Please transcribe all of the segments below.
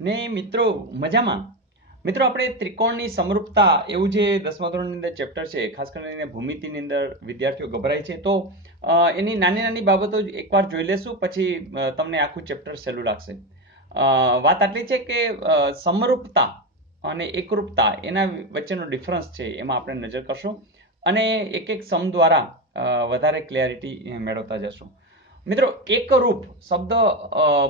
ને મિત્રો મજામાં. મિત્રો આપણે ત્રિકોણની સમરૂપતા એવું જે 10મા ધોરણની અંદર ચેપ્ટર છે, ખાસ કરીને ભૂમિતિની અંદર વિદ્યાર્થીઓ ગભરાય છે, તો એની નાની નાની બાબતો એકવાર જોઈ લેશું, પછી તમને આખું ચેપ્ટર સહેલું લાગશે. વાત આટલી છે કે સમરૂપતા અને એકરૂપતા એના વચ્ચેનો ડિફરન્સ છે, એમાં આપણે નજર કરશું અને એક એક સમ દ્વારા વધારે ક્લિયરિટી મેળવતા જશું. મિત્રો એકરૂપ શબ્દ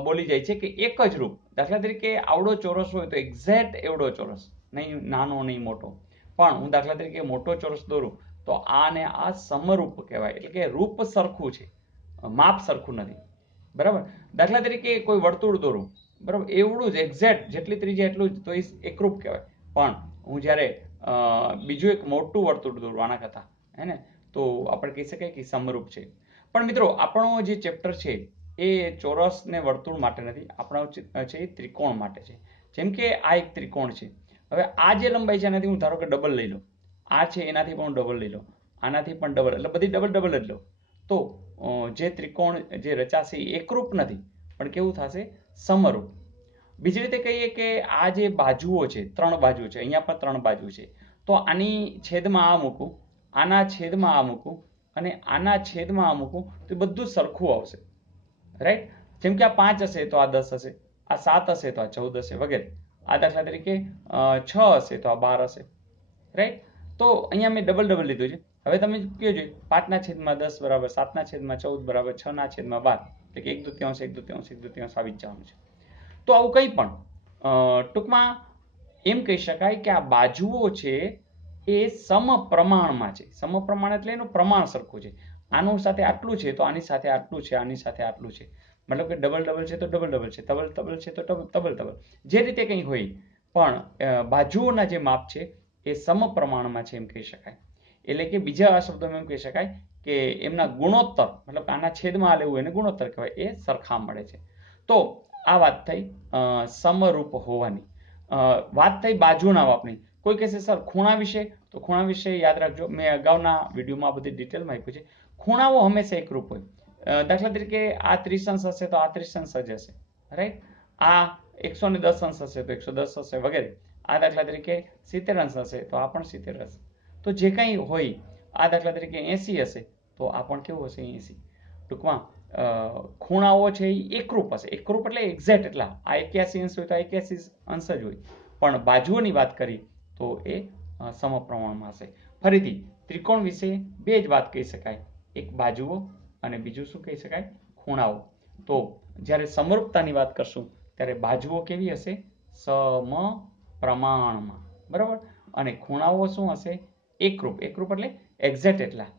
બોલી જાય છે કે એક જ રૂપ. દાખલા તરીકે આવડો ચોરસ હોય તો એક્ઝેક્ટ એવડો ચોરસ, નહીં નાનો નહીં મોટો. પણ હું દાખલા તરીકે મોટો ચોરસ દોરું તો આને આ સમરૂપ કહેવાય, એટલે કે રૂપ સરખું છે, માપ સરખું નથી. બરાબર. દાખલા તરીકે કોઈ વર્તુળ દોરું, બરાબર, એવડું જ એક્ઝેક્ટ જેટલી ત્રિજ્યા એટલું જ, તો એ એકરૂપ કહેવાય. પણ હું જ્યારે બીજું એક મોટું વર્તુળ દોરું આના કરતા, હે ને, તો આપણે કહી શકાય કે સમરૂપ છે. પણ મિત્રો આપણો જે ચેપ્ટર છે એ ચોરસ ને વર્તુળ માટે નથી, આપણો છે એ ત્રિકોણ માટે છે. જેમ કે આ એક ત્રિકોણ છે. હવે આ જે લંબાઈ છે એનાથી હું ધારો કે ડબલ લઈ લો, આ છે એનાથી પણ ડબલ લઈ લો, આનાથી પણ ડબલ, એટલે બધી ડબલ ડબલ જ લો, તો જે ત્રિકોણ જે રચાશે એ એકરૂપ નથી, પણ કેવું થશે? સમરૂપ. બીજી રીતે કહીએ કે આ જે બાજુઓ છે, 3 બાજુ છે, અહીંયા પણ 3 બાજુ છે, તો આની છેદમાં આ મૂકું, આના છેદમાં આ મૂકું અને આના છેદમાં આ મૂકું, તો બધું સરખું આવશે. રાઈટ. જેમ કે આ 5 હશે તો આ 10 હશે, આ 7 હશે તો આ 14 હશે, વગેરે. આ દાખલા તરીકે 6 હશે તો આ 12 હશે. રાઈટ. તો અહીંયા મેં ડબલ ડબલ લીધું છે. હવે તમે કયો છે 5/10 બરાબર 7/14 બરાબર 6/12, એટલે કે 1/2 1/2 1/2 આવી જ જવાનું છે. તો આવું કંઈ પણ ટૂંકમાં એમ કહી શકાય કે આ બાજુઓ છે એ સમપ્રમાણમાં છે. સમપ્રમાણ એટલે એનું પ્રમાણ સરખું છે. આનું સાથે આટલું છે તો આની સાથે આટલું છે, આની સાથે આટલું છે. મતલબ કે ડબલ ડબલ છે તો ડબલ ડબલ છે, ડબલ ડબલ છે તો ડબલ ડબલ, જે રીતે કંઈ હોય, પણ બાજુઓના જે માપ છે એ સમપ્રમાણમાં છે એમ કહી શકાય. એટલે કે બીજા શબ્દોમાં એમ કહી શકાય કે એમના ગુણોત્તર, મતલબ આના છેદમાં આ લેવું એને ગુણોત્તર કહેવાય, એ સરખા મળે છે. તો આ વાત થઈ સમરૂપ હોવાની. વાત થઈ બાજુના માપની. કોઈ કહેશે સર ખૂણા વિશે, તો ખૂણા વિશે યાદ રાખજો, મેં અગાઉના વિડીયોમાં બધી ડિટેલમાં આપ્યું છે. ખૂણાઓ હંમેશા એકરૂપ હોય. દાખલા તરીકે આ 30 અંશ હશે તો આ 30 અંશ જ હશે. રાઈટ. આ 110 અંશ હશે તો 110 હશે, વગેરે. આ દાખલા તરીકે 70 અંશ હશે તો આ પણ 70 હશે. તો જે કંઈ હોય, આ દાખલા તરીકે 80 હશે તો આ પણ કેવું હશે? 80. ટૂંકમાં ખૂણાઓ છે એ એકરૂપ હશે. એકરૂપ એટલે એક્ઝેક્ટ એટલા. આ 81 અંશ હોય તો 81 અંશ જ હોય. પણ બાજુઓની વાત કરી તો એ સમપ્રમાણમાં હશે. ફરીથી ત્રિકોણ વિશે બે જ વાત કહી શકાય, એક બાજુઓ અને બીજું શું કહી શકાય? ખૂણાઓ. તો જ્યારે સમરૂપતાની વાત કરશું ત્યારે બાજુઓ કેવી હશે? સમપ્રમાણમાં. બરાબર. અને ખૂણાઓ શું હશે? એકરૂપ. એકરૂપ એટલે એક્ઝેક્ટ એટલા.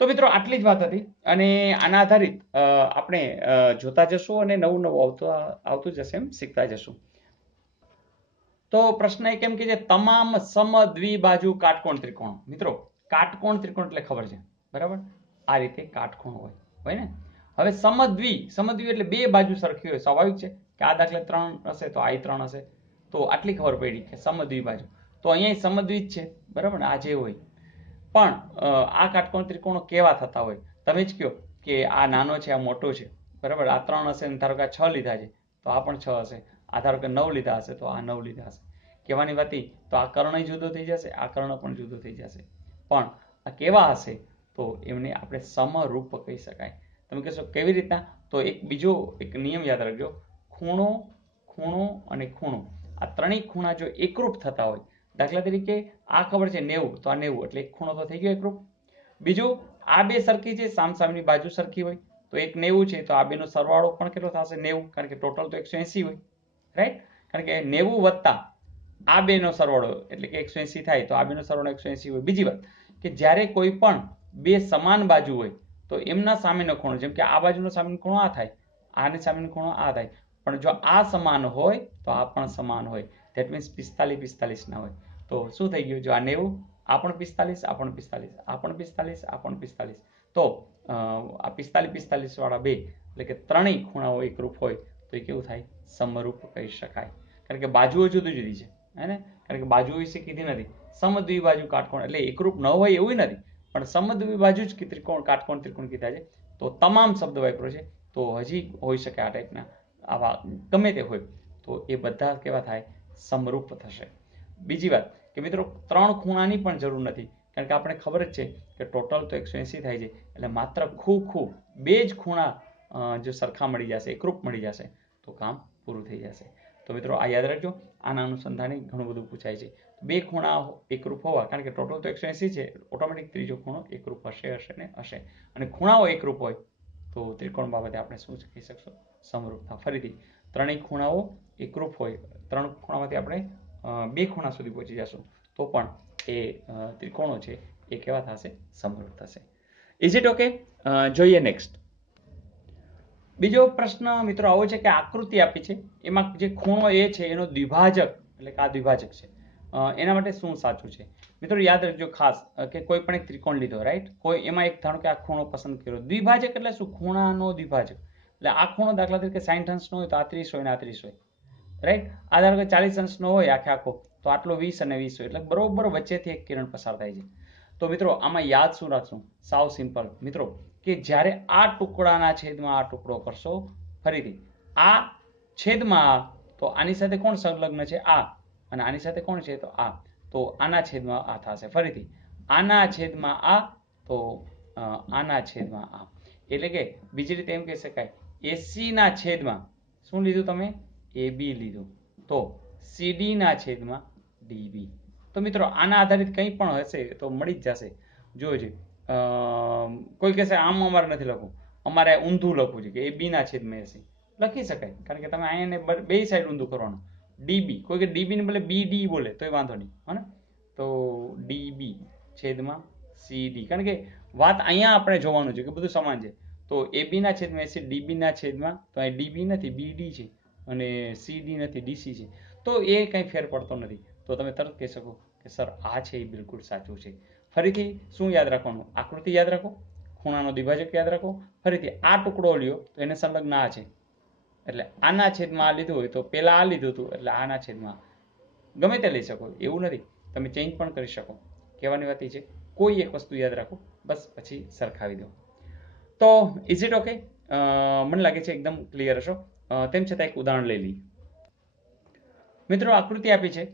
તો મિત્રો આટલી જ વાત હતી અને આના આધારિત આપણે જોતા જશું અને નવું નવું આવતું જશે, એમ શીખતા જશું. તો પ્રશ્ન એ કેમ કે છે તમામ સમદ્વિબાજુ કાટકોણ ત્રિકોણ. મિત્રો કાટકોણ ત્રિકોણ એટલે ખબર છે, બરાબર? આ રીતે કાટકોણ હોય ને. હવે સમદ્વિ એટલે બે બાજુ સરખી હોય. સ્વાભાવિક છે કે આ દાખલે 3 હશે તો આ 3 હશે, તો આટલી ખબર પડી કે સમદ્વિબાજુ. તો અહીંયા સમદ્વિ જ છે, બરાબર ને, આ જે હોય. પણ આ કાટકોણ ત્રિકોણો કેવા થતા હોય? તમે જ કહો કે આ નાનો છે, આ મોટો છે, બરાબર. આ 3 હશે ને ધારો કે 6 લીધા છે તો આ પણ 6 હશે. આ ધારો કે 9 લીધા હશે તો આ 9 લીધા હશે. કહેવાની વાત તો આ કર્ણ જુદો થઈ જશે, આ કર્ણ પણ જુદો થઈ જશે. પણ આ કેવા હશે? તો એમને આપણે સમરૂપ કહી શકાય. તમે કહેશો કેવી રીતના? તો એક બીજો એક નિયમ યાદ રાખજો. ખૂણો, ખૂણો અને ખૂણો, આ ત્રણેય ખૂણા જો એકરૂપ થતા હોય, દાખલા તરીકે આ ખબર છે 90 તો આ 90, એટલે એક ખૂણો તો થઈ ગયો એકરૂપ. બીજું આ બે સરખી છે, સામસામેની બાજુ સરખી હોય, તો એક 90 છે તો આ બેનો સરવાળો પણ કેટલો થશે? 90, કારણ કે ટોટલ તો 180 હોય. રાઈટ. કારણ કે 90 વત્તા આ બેનો સરવાળો એટલે કે 180 થાય, તો આ બેનો સરવાળો 180 હોય. બીજી વાત કે જ્યારે કોઈ પણ બે સમાન બાજુ હોય તો એમના સામેનો ખૂણો, જેમ કે આ બાજુનો સામેનો ખૂણો આ થાય, આની સામેનો ખૂણો આ થાય, પણ જો આ સમાન હોય તો આ પણ સમાન હોય. ધેટ મીન્સ 45 45 ના હોય. તો શું થઈ ગયું? જો આ 90, આ પણ 45, આ પણ 45, આ પણ 45, આ પણ 45, તો આ 45 45 વાળા બે, એટલે કે ત્રણેય ખૂણાઓ એકરૂપ હોય તો એ કેવું થાય? સમરૂપ કહી શકાય. કારણ કે બાજુઓ જુદી જુદી છે, હે ને. કારણ કે બાજુ વિશે કીધી નથી. સમદ્વિબાજુ કાટકોણ એટલે એકરૂપ ન હોય એવું નથી, પણ સમદ્વિબાજુ જ ત્રિકોણ કાટકોણ ત્રિકોણ કીધા છે. તો તમામ શબ્દ વાપરો છે, તો હજી હોઈ શકે આ ટાઈપના આવા ગમે તે હોય. તો એ બધા કેવા થાય? સમરૂપ થશે. બીજી વાત કે મિત્રો 3 ખૂણાની પણ જરૂર નથી, કારણ કે આપણે ખબર જ છે કે ટોટલ તો 180 થાય છે, એટલે માત્ર ખૂ 2 જ ખૂણા જો સરખા મળી જશે, એકરૂપ મળી જશે તો કામ પૂરું થઈ જશે. તો મિત્રો આ યાદ રાખજો, આના અનુસંધાને ઘણું બધું પૂછાય છે. 2 ખૂણા એકરૂપ હોવા, કારણ કે ટોટલ તો 180 છે, ઓટોમેટિક ત્રીજો ખૂણો એકરૂપ હશે ને હશે. અને ખૂણાઓ એકરૂપ હોય તો ત્રિકોણ બાબતે આપણે શું કહી શકશું? સમરૂપતા. ફરીથી ત્રણેય ખૂણાઓ એકરૂપ હોય, 3 ખૂણામાંથી આપણે 2 ખૂણા સુધી પહોંચી જશું તો પણ એ ત્રિકોણો છે એ કેવા થશે? સમરૂપ થશે. Is it okay? જોઈએ નેક્સ્ટ. બીજો પ્રશ્ન મિત્રો આવો છે કે આકૃતિ આપી છે, એમાં જે ખૂણો એ છે એનો દ્વિભાજક, એટલે કે આ દ્વિભાજક છે, એના માટે શું સાચું છે? મિત્રો યાદ રાખજો ખાસ કે કોઈ પણ એક ત્રિકોણ લીધો, રાઈટ, કોઈ એમાં એક ધારો કે આ ખૂણો પસંદ કર્યો. દ્વિભાજક એટલે શું? ખૂણાનો દ્વિભાજક. એટલે આ ખૂણો દાખલા તરીકે 60 અંશનો હોય તો આ 30 હોય ને આ 30 હોય, રાઈટ. આ ધારો કે 40 અંશનો હોય આખો તો આટલો 20 અને 20 હોય, એટલે બરોબર વચ્ચેથી એક કિરણ પસાર થાય છે. તો મિત્રો આમાં યાદ શું રાખશું? સાવ સિમ્પલ મિત્રો, કે જ્યારે આ ટુકડાના છેદમાં આ ટુકડો કરશો, ફરીથી આ છેદમાં તો આની સાથે કોણ સંલગ્ન છે? આ. અને આની સાથે કોણ છે? તો આ. તો આના છેદમાં આ થશે. ફરીથી આના છેદમાં આ તો આના છેદમાં આ. એટલે કે બીજી રીતે એમ કહી શકાય, AC ના છેદમાં શું લીધું તમે? AB લીધું, તો CD ના છેદમાં DB. તો મિત્રો આના આધારિત કંઈ પણ હશે તો મળી જ જશે. જોજો, કોઈ કહેશે આમ અમારે નથી લખવું, અમારે ઊંધું લખવું છે કે AB ના છેદમાં AC. લખી શકાય, કારણ કે તમે અહીંયા બે સાઈડ ઊંધું કરવાનું. DB, કોઈ કે DB ને બદલે BD બોલે તોય વાંધો નહીં, હે ને? તો DB છેદમાં CD, કારણ કે વાત અહીંયા આપણે જોવાનું છે કે બધું સમાન છે. તો AB ના છેદમાં AC, DB ના છેદમાં, તો અહીં DB નથી, BD છે, અને CD નથી, DC છે. તો એ કંઈ ફેર પડતો નથી. તો તમે તરત કહી શકો કે સર આ છે એ બિલકુલ સાચું છે. ફરીથી શું યાદ રાખવાનું? આકૃતિ યાદ રાખો, ખૂણાનો દ્વિભાજક યાદ રાખો. ફરીથી આ ટુકડો લ્યો તો એને સંલગ્ન આ છે, એટલે આના છેદમાં આ લીધું હોય તો પેલા આ લીધું હતું એટલે આના છેદમાં ગમે તે લઈ શકો, એવું નથી. તમે ચેન્જ પણ કરી શકો. કહેવાની વાત એ છે, કોઈ એક વસ્તુ યાદ રાખો, બસ પછી સરખાવી દો. તો ઇઝ ઇટ ઓકે? મને લાગે છે એકદમ ક્લિયર હશો. તેમ છતાં એક ઉદાહરણ લઈ લઈએ. મિત્રો આકૃતિ આપી છે,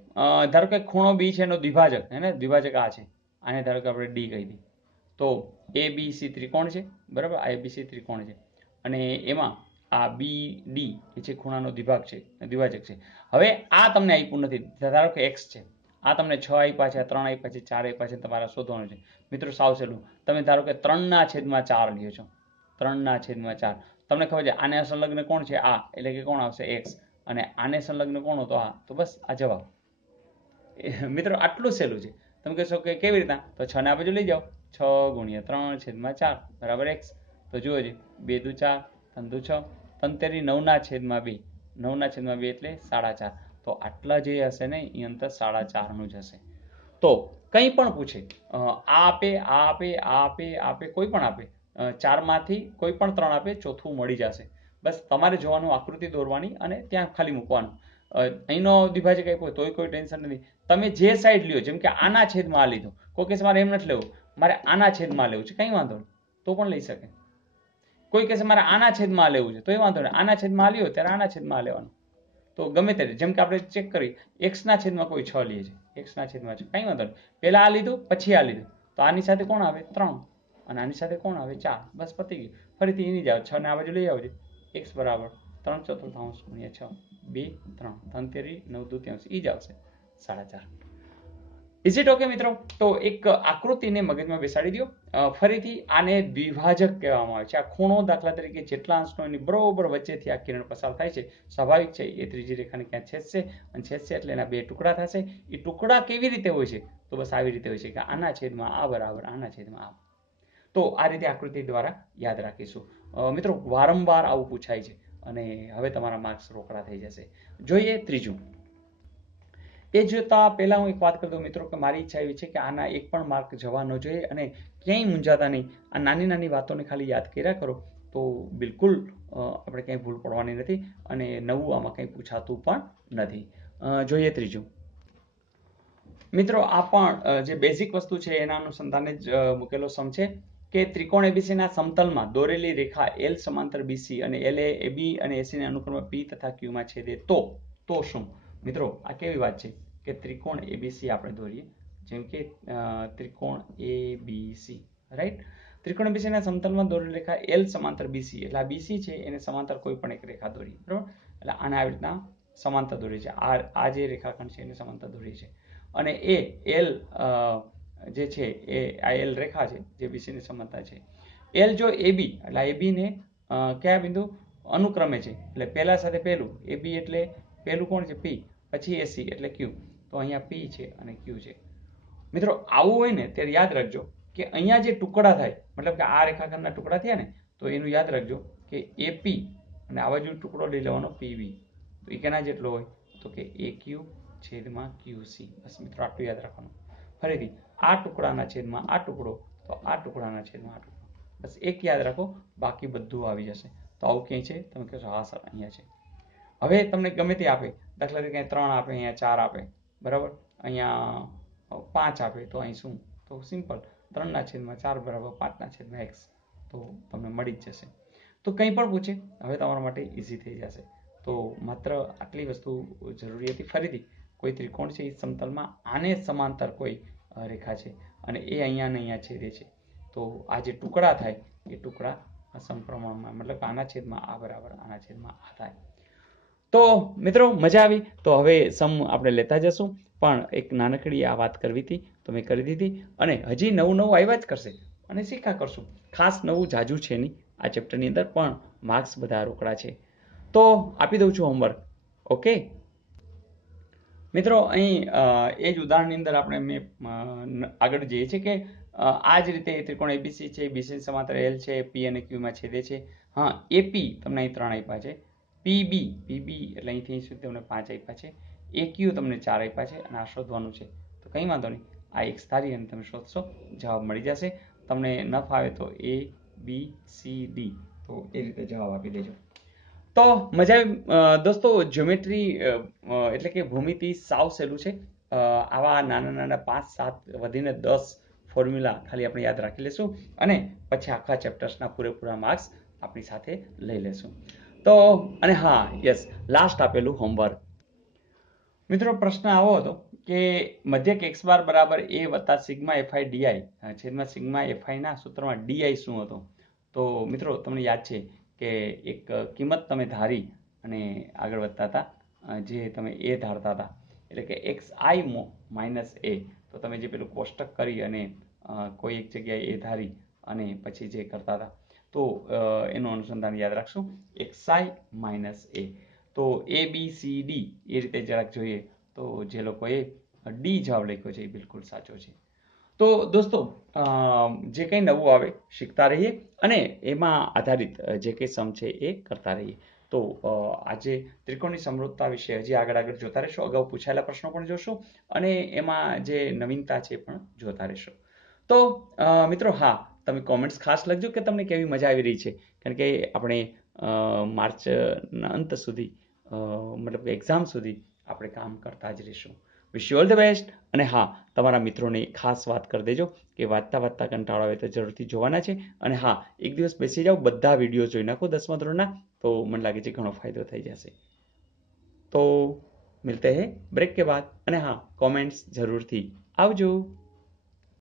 ધારો કે ખૂણો B છે એનો દ્વિભાજક, હે ને? દ્વિભાજક આ છે, આને ધારો કે આપણે D કહી દઈએ. તો ABC ત્રિકોણ છે, બરાબર? આ ABC ત્રિકોણ છે, અને એમાં આ BD એ છે ખૂણાનો દ્વિભાજક છે. હવે આ તમને આપ્યું નથી, ધારો કે X છે, આ તમને 6 આપ્યા છે, 3 આપ્યા છે, 4 આપ્યા છે, તમારે શોધવાનું છે. મિત્રો સાવ સહેલું, તમે ધારો કે 3/4 લ્યો છો, 3/4. તમને ખબર છે આને સંલગ્ન કોણ છે? આ, એટલે કે કોણ આવશે? X. અને આને સંલગ્ન કોણ હતો? આ. તો બસ આ જવાબ. મિત્રો આટલું સહેલું છે. તમે કહેશો કે કેવી રીતના? તો 6 ને આ બાજુ લઈ જાઓ, 6 × 3/4 બરાબર X. તો જુઓ ਜੀ, 2 દુ 4, 3 દુ 6, 3 9/2, 9/2 એટલે 4.5. તો આટલા જે હશે ને એ અંતર 4.5 નું જ હશે. તો કંઈ પણ પૂછે, આ આપે, કોઈ પણ આપે, 4 માંથી કોઈ પણ 3 આપે, ચોથું મળી જશે. બસ તમારે જોવાનું, આકૃતિ દોરવાની અને ત્યાં ખાલી મૂકવાનું. અહીંનો દ્વિભાજક આપ્યો તોય કોઈ ટેન્શન નથી. તમે જે સાઈડ લ્યો, જેમ કે આના છેદમાં આ લીધું, કોઈ કહેશે મારે એમ નથી લેવું, મારે આના છેદમાં લેવું છે, કંઈ વાંધો નહીં, તો પણ લઈ શકે. કોઈ કહેશે મારે આના છેદમાં લેવું છે, તો એ વાંધો નહીં, આના છેદમાં લ્યો ત્યારે આના છેદમાં લેવાનું. તો ગમે તે, જેમ કે આપણે ચેક કરી, x ના છેદમાં કોઈ 6 લે છે, x ના છેદમાં 6, કંઈ વાંધો નહીં. પહેલા આ લીધું પછી આ લીધું, તો આની સાથે કોણ આવે? 3, અને આની સાથે કોણ આવે? 4. બસ પતી ગયું. ફરીથી એની જાવ, 6 ને આ બાજુ લઈ આવજો, x બરાબર 3/4 × 6, 2, 3, 3 9 દૂત્યાંશ, એ જ આવશે 4.5. ઇઝ ઇટ ઓકે મિત્રો? તો એક આકૃતિને મગજમાં બેસાડી દો. ફરીથી આને દ્વિભાજક કહેવામાં આવે છે. આ ખૂણો દાખલા તરીકે જેટલા અંશનો એની બરોબર વચ્ચેથી આ કિરણ પસાર થાય છે, સ્વાભાવિક છે એ ત્રીજી રેખાને ક્યાં છેદશે, અને છેદશે એટલે એના 2 ટુકડા થશે. એ ટુકડા કેવી રીતે હોય છે? તો બસ આવી રીતે હોય છે કે આના છેદમાં આ બરાબર આના છેદમાં આ. તો આ રીતે આકૃતિ દ્વારા યાદ રાખીશું. મિત્રો વારંવાર આવું પૂછાય છે, અને હવે તમારા માર્ક્સ રોકડા થઈ જશે. જોઈએ ત્રીજું. એ જોતા પહેલા હું એક વાત કરી દઉં મિત્રો, કે મારી ઈચ્છા એવી છે કે આના એક પણ માર્ક જવા ન જોઈએ, અને ક્યાંય મૂંઝાતા નહીં. આ નાની નાની વાતોને ખાલી યાદ કર્યા કરો તો બિલકુલ આપણે ક્યાંય ભૂલ પડવાની નથી, અને નવું આમાં કંઈ પૂછાતું પણ નથી. જોઈએ ત્રીજું. મિત્રો આ પણ જે બેઝિક વસ્તુ છે એના અનુસંધાને જ મૂકેલો સમ છે, કે ત્રિકોણ ABC ના સમતલમાં દોરેલી રેખા L સમાંતર BC અને L એ AB અને AC ને અનુક્રમે P તથા Q માં છેદે તો તો શું? મિત્રો આ કેવી વાત છે કે ત્રિકોણ એબીસી આપણે દોરીએ, જેમ કે ત્રિકોણ એબીસી, રાઈટ? ત્રિકોણ એબીસી ના સમતલમાં દોરેલી રેખા એલ સમાંતર બીસી, એટલે આ બીસી છે એને સમાંતર કોઈ પણ એક રેખા દોરી, બરાબર? એટલે આને આવી રીતના સમાંતર દોરી છે, આ જે રેખાખંડ છે એને સમાંતર દોરી છે, અને એ એલ જે છે એ આ એલ રેખા છે જે બીસી ની સમાંતર છે. એલ જો એબી, એટલે એબી ને કયા બિંદુ અનુક્રમે છે, એટલે પહેલા સાથે પહેલું, એબી એટલે પહેલું કોણ છે? પી, પછી એસી એટલે ક્યુ, તો અહીંયા પી છે અને ક્યુ છે. મિત્રો આવું હોય ને ત્યારે યાદ રાખજો કે અહીંયા જે ટુકડા થાય, મતલબ કે આ રેખાખંડના ટુકડા થયા ને, તો એનું યાદ રાખજો કે એપી અને આ બાજુ ટુકડો લઈ લેવાનો પીબી, તો એ કેના જેટલો હોય? તો કે એક્યુ છેદમાં ક્યુસી. બસ મિત્રો આટલું યાદ રાખવાનું. ફરીથી આ ટુકડાના છેદમાં આ ટુકડો, તો આ ટુકડાના છેદમાં આ ટુકડો, બસ એક યાદ રાખો, બાકી બધું આવી જશે. તો આવું ક્યાંય છે? તમે કહેશો હા સર અહીંયા છે. હવે તમને ગમે તે આપે, દાખલા તરીકે 3 આપે, અહીંયા 4 આપે, બરાબર, અહીંયા 5 આપે, તો અહીં શું? તો સિમ્પલ 3/4 બરાબર 5/x, તો તમને મળી જ જશે. તો કંઈ પણ પૂછે હવે તમારા માટે ઇઝી થઈ જશે. તો માત્ર આટલી વસ્તુ જરૂરી હતી. ફરીથી કોઈ ત્રિકોણ છે એ સમતલમાં આને સમાંતર કોઈ રેખા છે અને એ અહીંયા ને અહીંયા છેદે છે, તો આ જે ટુકડા થાય એ ટુકડા સમપ્રમાણમાં, મતલબ આના છેદમાં આ બરાબર આના છેદમાં આ થાય. તો મિત્રો મજા આવી. તો હવે સમ આપણે લેતા જશું, પણ એક નાનકડી આ વાત કરવી હતી તો મેં કરી દીધી, અને હજી નવું આવ્યા જ કરશે અને શીખા કરશું. ખાસ નવું જાજુ છે નહીં આ ચેપ્ટરની અંદર, પણ માર્ક્સ બધા રોકડા છે. તો આપી દઉં છું હોમવર્ક. ઓકે મિત્રો, અહીં એ જ ઉદાહરણની અંદર આપણે મેં આગળ જઈએ છીએ કે આ જ રીતે ત્રિકોણ એબીસી છે, બીસી સમાંતર એલ છે, પી અને ક્યુમાં છેદે છે. હા, એપી તમને અહીં 3 આપ્યા છે, પીબી એટલે અહીંથી અહીં સુધી તમને 5 આપ્યા છે, એક્યુ તમને 4 આપ્યા છે, અને આ શોધવાનું છે. તો કંઈ વાંધો નહીં, આ એક ધારી અને તમે શોધશો, જવાબ મળી જશે. તમને ન ફાવે તો એ બી સી ડી, તો એ રીતે જવાબ આપી દેજો. તો મજા આવી દોસ્તો. જ્યોમેટ્રી એટલે કે ભૂમિતિ સાવ સહેલું છે. આવા નાના 5-7 વધીને 10 ફોર્મ્યુલા ખાલી આપણે યાદ રાખી લેશું, અને પછી આખા ચેપ્ટર્સના પૂરેપૂરા માર્ક્સ આપણી સાથે લઈ લેશું. તો અને હા, યસ, લાસ્ટ આપેલું હોમવર્ક. મિત્રો પ્રશ્ન આવો હતો કે મધ્યક x બાર બરાબર a વત્તા સિગ્મા fi di છેદમાં સિગ્મા fi ના સૂત્રમાં di શું હતો? તો મિત્રો તમને યાદ છે કે એક કિંમત તમે ધારી અને આગળ વધતા હતા, જે તમે એ ધારતા હતા, એટલે કે xi માઇનસ a. તો તમે જે પેલું કોષ્ટક કરી અને કોઈ એક જગ્યાએ એ ધારી અને પછી જે કરતા હતા, તો એનું અનુસંધાન યાદ રાખશું, xi માઇનસ a. તો a b c d એ રીતે જરાક જોઈએ, તો જે લોકોએ ડી જવાબ લખ્યો છે એ બિલકુલ સાચો છે. તો દોસ્તો જે કંઈ નવું આવે શીખતા રહીએ, અને એમાં આધારિત જે કંઈ સમ છે એ કરતા રહીએ. તો આજે ત્રિકોણની સમરૂપતા વિશે હજી આગળ જોતા રહેશો. અગાઉ પૂછાયેલા પ્રશ્નો પણ જોશો, અને એમાં જે નવીનતા છે પણ જોતા રહેશો. તો મિત્રો હા, તમે કોમેન્ટ્સ ખાસ લખજો કે તમને કેવી મજા આવી રહી છે, કારણ કે આપણે માર્ચના અંત સુધી, મતલબ કે એક્ઝામ સુધી આપણે કામ કરતા જ રહીશું. Wish you all the best. અને હા, તમારા મિત્રોને ખાસ વાત કરી દેજો કે વાંચતા કંટાળો આવે તો જરૂરથી જોવાના છે. અને હા, એક દિવસ બેસી જાઓ, બધા વિડીયો જોઈ નાખો 10મા ધોરણના, તો મને લાગે છે ઘણો ફાયદો થઈ જશે. તો મિલતે હે બ્રેક કે બાદ. અને હા, કોમેન્ટ્સ જરૂરથી આવજો.